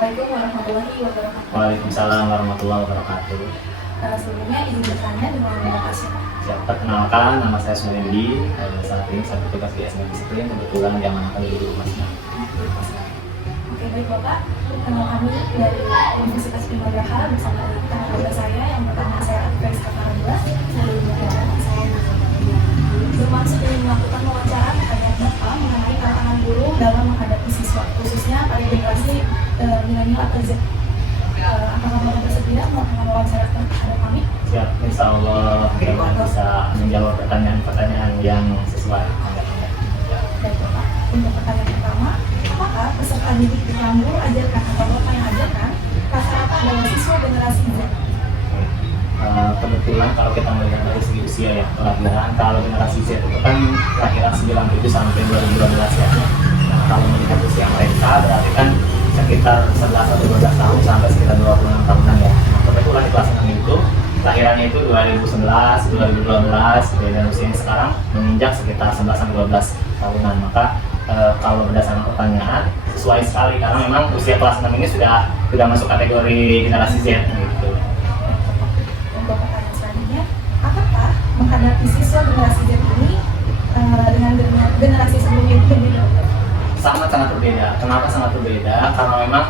Assalamualaikum warahmatullahi wabarakatuh. Waalaikumsalam warahmatullahi wabarakatuh. Sebelumnya izin bertanya dengan Bapak siapa? Siap, perkenalkan, nama saya Sumendi. Saat ini saya bertugas di SMK Disiplin, kebetulan yang akan di rumah. Oke, baik Bapak. Kami dari Universitas Primageraha bersama tenaga saya yang pertama saya Aktivis Kakak 12 dari negara saya bermaksud ingin melakukan wawancara kepada Bapak mengenai tantangan guru dalam menghadapi siswa, khususnya pada generasi milenial atau Z. Apakah Bapak bersedia melakukan wawancara kepada kami? Siap, insya Allah kita bisa menjawab pertanyaan-pertanyaan yang sesuai. Baik Bapak, untuk pertanyaan pertama, apakah peserta didik yang guru ajarkan atau Bapak yang ajarkan rata-rata adalah siswa generasi Z? Kebetulan kalau kita melihat dari segi usia ya, kelahiran kalau generasi Z itu kan kelahiran 97 sampai 2012 ya. Nah, kalau melihat usia mereka berarti kan sekitar 11 atau 12 tahun sampai sekitar 26 tahunan ya. Nah, kebetulan di kelas 6 itu lahirannya itu 2011, 2012 dan usianya sekarang menginjak sekitar 11 sampai 12 tahunan. Maka kalau berdasarkan pertanyaan sesuai sekali karena memang usia kelas 6 ini sudah masuk kategori generasi Z gitu. Untuk pertanyaan selanjutnya, apakah menghadapi siswa generasi Z ini dengan generasi sebelumnya berbeda? Sangat berbeda. Kenapa sangat berbeda? Karena memang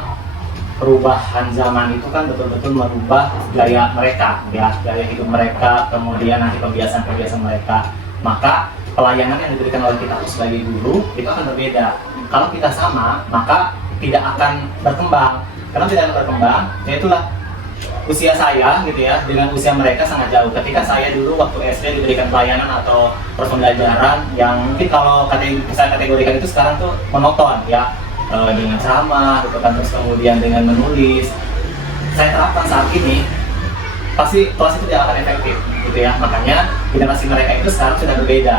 perubahan zaman itu kan betul-betul merubah gaya mereka, ya, gaya hidup mereka, kemudian nanti kebiasaan-kebiasaan mereka. Maka pelayanan yang diberikan oleh kita sebagai guru itu akan berbeda. Kalau kita sama, maka tidak akan berkembang. Karena tidak akan berkembang, ya itulah usia saya gitu ya dengan usia mereka sangat jauh. Ketika saya dulu waktu SD diberikan pelayanan atau pembelajaran yang mungkin kalau saya kategorikan itu sekarang tuh monoton ya, dengan ceramah gitu kan, terus kemudian dengan menulis. Saya terapkan saat ini pasti kelas itu tidak akan efektif gitu ya. Makanya generasi mereka itu sekarang sudah berbeda.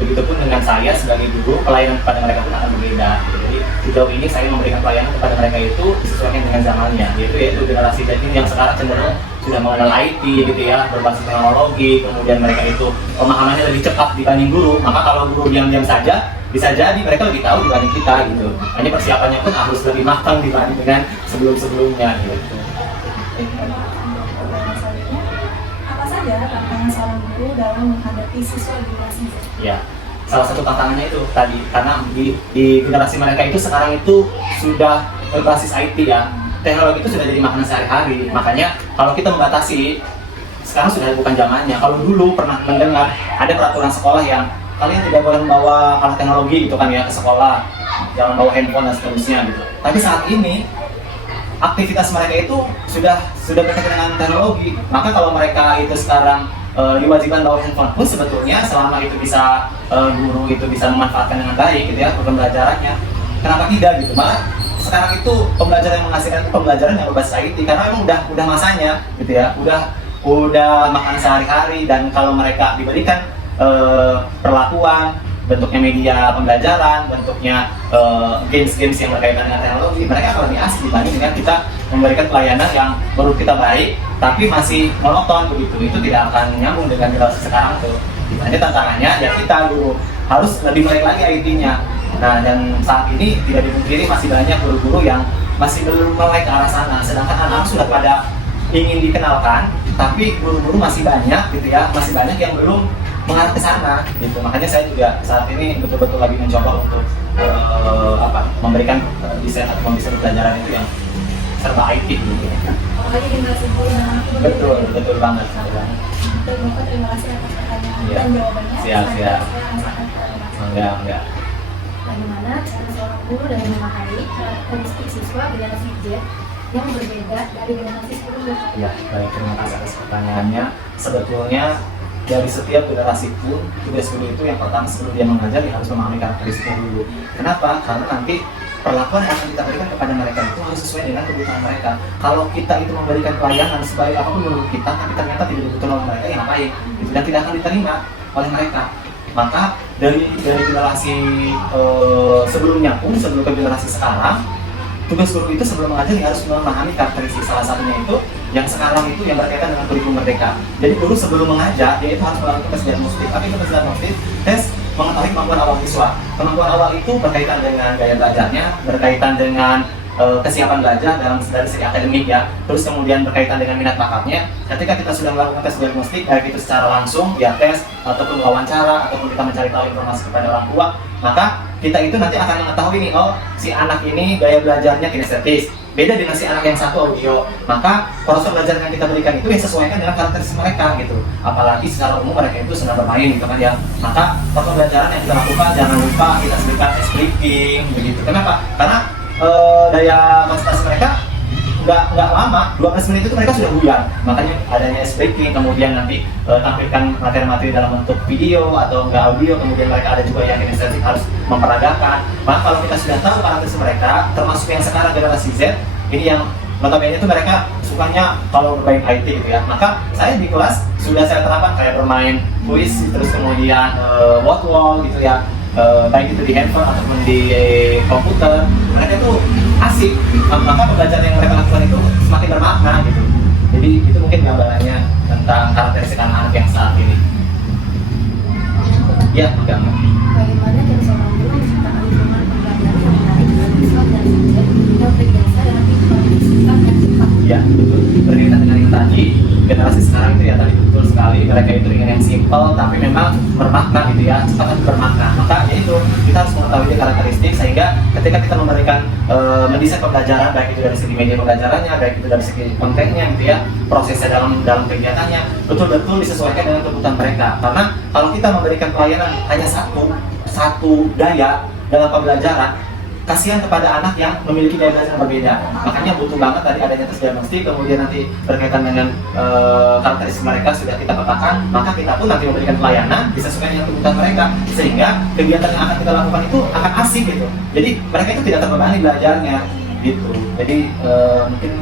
Begitupun dengan saya sebagai guru, pelayanan kepada mereka pun akan berbeda. Jadi sejauh ini saya memberikan pelayanan kepada mereka itu disesuaikan dengan zamannya, yaitu generasi Z yang sekarang cenderung sudah mengenal IT gitu ya, berbasis teknologi, kemudian mereka itu pemahamannya lebih cepat dibanding guru. Maka kalau guru diam-diam saja, bisa jadi mereka lebih tahu dibanding kita gitu. Hanya persiapannya pun harus lebih matang dibanding dengan sebelum-sebelumnya gitu. Apa saja tantangan seorang guru dalam menghadapi siswa generasi Z? Ya, salah satu tantangannya itu tadi karena di generasi mereka itu sekarang itu sudah berbasis IT ya, teknologi itu sudah jadi makanan sehari-hari. Makanya kalau kita membatasi, sekarang sudah bukan zamannya. Kalau dulu pernah mendengar ada peraturan sekolah yang kalian tidak boleh membawa alat teknologi gitu kan ya ke sekolah, jangan bawa handphone dan seterusnya gitu. Tapi saat ini aktivitas mereka itu sudah berkaitan dengan teknologi. Maka kalau mereka itu sekarang diwajibkan bawa handphone pun sebetulnya selama itu bisa guru itu bisa memanfaatkan dengan baik gitu ya pembelajarannya, kenapa tidak gitu. Malah sekarang itu pembelajaran yang menghasilkan itu pembelajaran yang berbasis IT karena memang udah masanya gitu ya, udah makan sehari-hari. Dan kalau mereka diberikan perlakuan bentuknya media pembelajaran, bentuknya games-games yang berkaitan dengan teknologi, mereka akan lebih asik dibanding dengan kita memberikan pelayanan yang menurut kita baik tapi masih monoton begitu. Itu tidak akan nyambung dengan generasi sekarang tuh. Hanya tantangannya ya kita guru harus lebih baik lagi IT-nya. Nah, dan saat ini tidak dipungkiri masih banyak guru-guru yang masih belum mulai ke arah sana, sedangkan anak sudah pada ingin dikenalkan, tapi guru-guru masih banyak gitu ya, masih banyak yang belum mengarah ke sana gitu. Makanya saya juga saat ini betul-betul lagi mencoba untuk memberikan desain atau mendesain pelajaran itu yang serba IT gitu. Apalagi generasi guru dan anak itu Betul banget. Baik Bapak, terima kasih atas pertanyaan Ya. dan jawabannya. Siap. Saya akan Enggak. Bagaimana cara seorang guru dalam memahami karakteristik siswa generasi Z yang berbeda dari generasi sebelumnya? Ya, baik, terima kasih atas pertanyaannya. Sebetulnya dari setiap generasi pun tugas guru itu yang pertama sebelum dia mengajar dia harus memahami karakteristiknya dulu. Kenapa? Karena nanti perlakuan yang akan kita berikan kepada mereka itu harus sesuai dengan kebutuhan mereka. Kalau kita itu memberikan pelayanan sebaik apapun menurut kita, tapi ternyata tidak dibutuhkan oleh mereka, ya ngapain? Gitu, dan tidak akan diterima oleh mereka. Maka dari generasi sebelumnya pun sebelum ke generasi sekarang, tugas guru itu sebelum mengajar harus memahami karakteristik. Salah satunya itu yang sekarang itu yang berkaitan dengan kurikulum merdeka. Jadi guru sebelum mengajar dia itu harus melakukan tes diagnostik. Tapi itu tes diagnostik tes mengetahui kemampuan awal siswa. Kemampuan awal itu berkaitan dengan gaya belajarnya, berkaitan dengan kesiapan belajar dari segi akademik ya, terus kemudian berkaitan dengan minat bakatnya. Ketika kita sudah melakukan tes diagnostik, baik itu secara langsung via tes ataupun wawancara ataupun kita mencari tahu informasi kepada orang tua, maka kita itu nanti akan mengetahui nih, oh si anak ini gaya belajarnya kinestetis, beda dengan si anak yang satu audio. Maka proses belajar yang kita berikan itu ya sesuaikan dengan karakteristik mereka gitu. Apalagi secara umum mereka itu senang bermain gitu kan ya. Maka proses pembelajaran yang kita lakukan jangan lupa kita berikan speaking begitu. Kenapa? Karena daya konsentrasi mereka nggak lama, 12 menit itu mereka sudah buyar. Makanya adanya speaking, kemudian nanti tampilkan materi-materi dalam bentuk video atau enggak audio, kemudian mereka ada juga yang kinestetik harus memperagakan. Maka kalau kita sudah tahu karakteristik mereka, termasuk yang sekarang generasi Z, ini yang notabene itu mereka sukanya kalau bermain IT gitu ya. Maka saya di kelas sudah saya terapkan kayak bermain kuis, terus kemudian wall gitu ya. Baik itu di handphone ataupun di komputer, mereka itu asik, maka pembelajaran yang mereka lakukan itu semakin bermakna gitu. Jadi itu mungkin gambarannya tentang karakteristik anak-anak yang saat ini. Ya, gambar. Bagaimana cara seorang guru menciptakan lingkungan pembelajaran yang menarik dan siswa dan siswa yang terbiasa dengan lingkungan sifat dan sifat? Ya, betul. Berkaitan dengan yang tadi, generasi sekarang itu ya tadi betul sekali, mereka itu ingin yang simple tapi memang bermakna gitu ya, cepat bermakna. Maka ya itu kita harus mengetahui dia karakteristik sehingga ketika kita memberikan mendesain pembelajaran, baik itu dari segi media pembelajarannya, baik itu dari segi kontennya gitu ya, prosesnya dalam kegiatannya betul-betul disesuaikan dengan kebutuhan mereka. Karena kalau kita memberikan pelayanan hanya satu daya dalam pembelajaran, kasihan kepada anak yang memiliki daya belajar yang berbeda. Makanya butuh banget tadi adanya tes diagnostik, kemudian nanti berkaitan dengan karakteristik mereka sudah kita petakan, maka kita pun nanti memberikan pelayanan disesuaikan dengan kebutuhan mereka, sehingga kegiatan yang akan kita lakukan itu akan asik gitu. Jadi mereka itu tidak terbebani belajarnya gitu. Jadi mungkin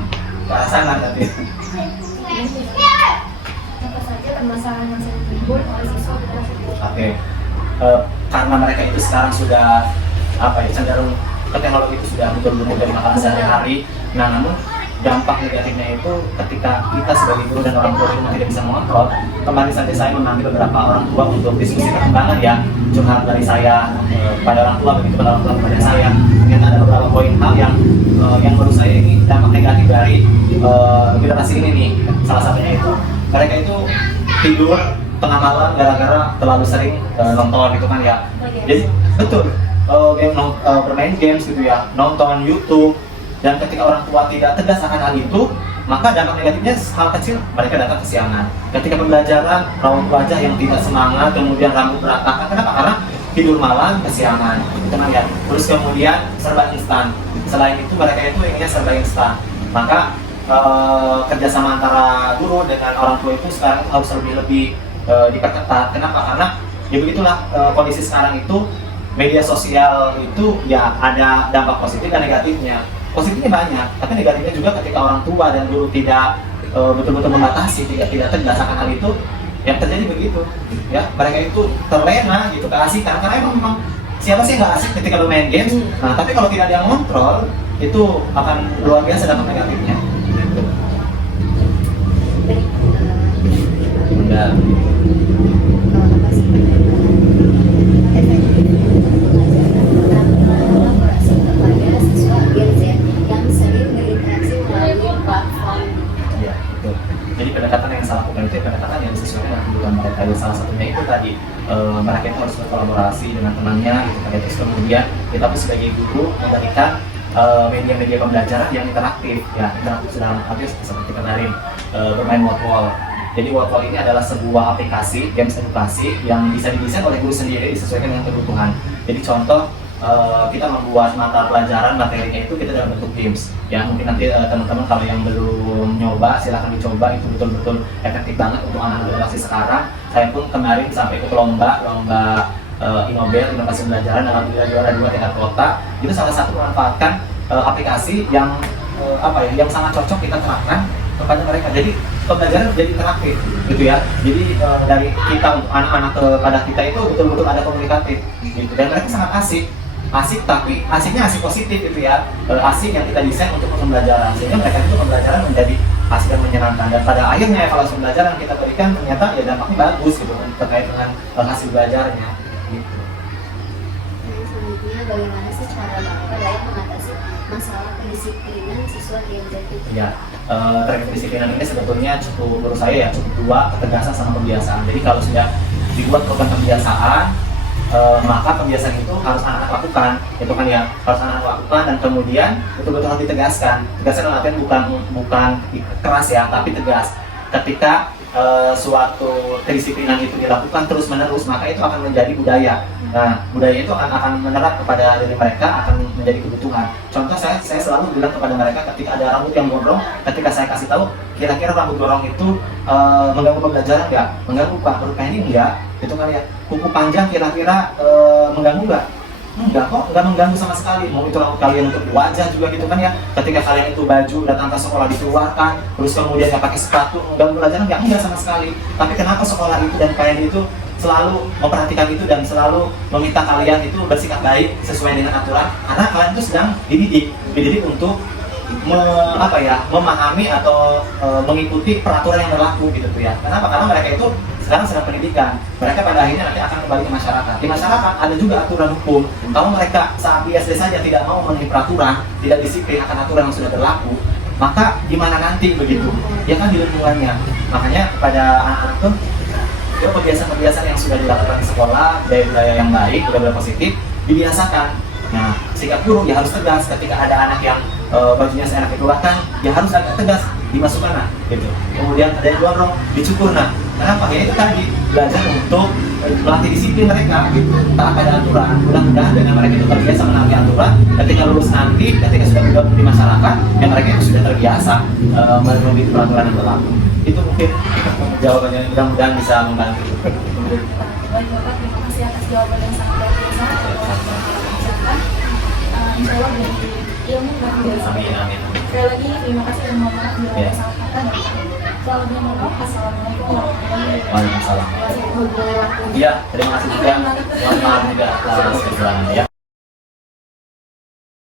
ke arah sana nanti. Apa saja permasalahan yang sering timbul oleh siswa dan siswa? Oke. Karena mereka itu sekarang sudah cenderung ke teknologi itu sudah betul-betul dari makanan sehari-hari. Nah, namun dampak negatifnya itu ketika kita sebagai guru dan orang tua itu tidak bisa mengontrol. Kemarin saja saya memanggil beberapa orang tua untuk diskusi perkembangan ya, curhat dari saya pada orang tua, begitu pada orang tua kepada saya. Ternyata ada beberapa poin hal yang menurut saya ini dampak negatif dari generasi ini nih. Salah satunya itu mereka itu tidur tengah malam gara-gara terlalu sering nonton gitu kan ya. Jadi betul. Bermain games gitu ya, nonton YouTube, dan ketika orang tua tidak tegas akan hal itu, maka dampak negatifnya hal kecil mereka datang kesiangan. Ketika pembelajaran, raut wajah yang tidak semangat, kemudian rambut berantakan. Kenapa? Karena tidur malam kesiangan, gitu kan ya. Terus kemudian serba instan. Selain itu mereka itu inginnya serba instan. Maka kerjasama antara guru dengan orang tua itu sekarang harus lebih diperketat. Kenapa? Karena ya begitulah kondisi sekarang itu. Media sosial itu ya ada dampak positif dan negatifnya. Positifnya banyak, tapi negatifnya juga ketika orang tua dan guru tidak betul-betul membatasi, tidak tegas akan hal itu, yang terjadi begitu. Ya, mereka itu terlena gitu, keasikan. Karena memang siapa sih yang nggak asik ketika bermain games? Nah, tapi kalau tidak ada yang kontrol, itu akan luar biasa dampak negatifnya. Gitu. Benar. Jadi pendekatan yang saya lakukan itu pendekatan yang sesuai dengan kebutuhan mereka. Salah satunya itu tadi mereka itu harus berkolaborasi dengan temannya gitu. Terus kemudian kita pun sebagai guru memberikan media-media pembelajaran yang interaktif ya, interaktif dalam arti seperti kemarin bermain wall. Jadi wall ini adalah sebuah aplikasi games edukasi yang bisa didesain oleh guru sendiri disesuaikan dengan kebutuhan. Jadi contoh kita membuat mata pelajaran materinya itu kita dalam bentuk games ya. Mungkin nanti teman-teman kalau yang belum nyoba silahkan dicoba, itu betul-betul efektif banget untuk anak-anak generasi sekarang. Saya pun kemarin sampai ikut lomba Inobel, inovasi pembelajaran, alhamdulillah juara 2 tingkat kota. Itu salah satu memanfaatkan aplikasi yang yang sangat cocok kita terapkan kepada mereka. Jadi pembelajaran menjadi interaktif gitu ya. Jadi dari kita untuk anak-anak kepada kita itu betul-betul ada komunikatif gitu. Dan mereka sangat asik tapi asiknya asik positif gitu ya, asik yang kita desain untuk pembelajaran, sehingga mereka itu pembelajaran menjadi asik dan menyenangkan. Dan pada akhirnya evaluasi pembelajaran yang kita berikan ternyata ya dampaknya bagus gitu terkait dengan hasil belajarnya gitu. Selanjutnya, bagaimana sih cara Bapak dalam mengatasi masalah kedisiplinan siswa di MTQ. Ya, terkait kedisiplinan ini sebetulnya cukup, menurut saya ya cukup dua, ketegasan sama kebiasaan. Jadi kalau sudah dibuat program kebiasaan, maka kebiasaan itu harus anak-anak lakukan, itu kan ya, harus anak-anak lakukan dan kemudian betul-betul harus ditegaskan. Tegaskan dalam artian bukan keras ya, tapi tegas. Ketika suatu kedisiplinan itu dilakukan terus-menerus, maka itu akan menjadi budaya. Nah, budaya itu akan menerap kepada diri mereka, akan menjadi kebutuhan. Contoh saya selalu bilang kepada mereka ketika ada rambut yang gondrong, ketika saya kasih tahu kira-kira rambut gondrong itu mengganggu pembelajaran nggak? Mengganggu Pak, menurut kayaknya enggak. Itu kan ya, kuku panjang kira-kira mengganggu nggak? Enggak kok, enggak mengganggu sama sekali. Mau itu rambut kalian untuk di wajah juga gitu kan ya. Ketika kalian itu baju datang ke sekolah dikeluarkan, terus kemudian nggak pakai sepatu, mengganggu pelajaran enggak sama sekali. Tapi kenapa sekolah itu dan kalian itu selalu memperhatikan itu dan selalu meminta kalian itu bersikap baik sesuai dengan aturan? Karena kalian itu sedang dididik untuk memahami atau mengikuti peraturan yang berlaku gitu tuh ya. Kenapa? Karena mereka itu sekarang sedang pendidikan. Mereka pada akhirnya nanti akan kembali ke masyarakat. Di masyarakat ada juga aturan hukum. Kalau mereka saat di SD saja tidak mau memenuhi peraturan, tidak disiplin akan aturan yang sudah berlaku, maka gimana nanti begitu? Ya kan di lingkungannya. Makanya pada anak-anak tuh kebiasaan-kebiasaan yang sudah dilakukan di sekolah, budaya-budaya yang baik, budaya positif, dibiasakan. Nah, sikap guru ya harus tegas ketika ada anak yang bajunya seenak dikeluarkan, ya harus agak tegas dimasukkan nah, gitu. Kemudian ada yang dorong, dicukur nah. Kenapa? Ya itu tadi belajar untuk melatih disiplin mereka gitu. Taat pada aturan. Mudah-mudahan dengan mereka itu terbiasa menaati aturan, ketika lulus nanti, ketika sudah bergabung di masyarakat, ya mereka itu sudah terbiasa memenuhi peraturan yang berlaku. Itu mungkin jawabannya, mudah-mudahan bisa membantu. Baik Bapak, terima kasih atas jawaban yang sangat luar biasa. Insya Allah dari ilmu dan dari Amin, amin. sekali lagi terima kasih dan mohon maaf bila ada salah kata dan selamat malam. Assalamualaikum warahmatullahi Waalaikumsalam. wabarakatuh. Iya, terima kasih juga. Mohon maaf juga atas kekurangannya ya.